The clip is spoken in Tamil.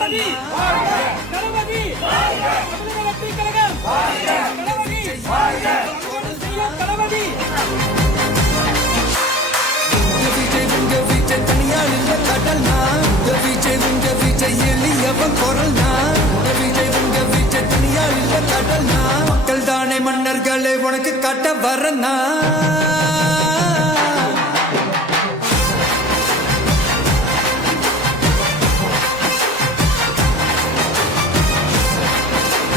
தளபதி தளபதி தமிழக வெற்றி கழகம் தளபதி செய்யும் தளபதி விஜய் தனியாள் இல்ல கடல்னா விஜய் எளியவன் குரல்னா விஜய் தனியாள் இல்ல கடல்னா மக்கள் தானே மன்னர்களே உனக்கு காட்ட வரனா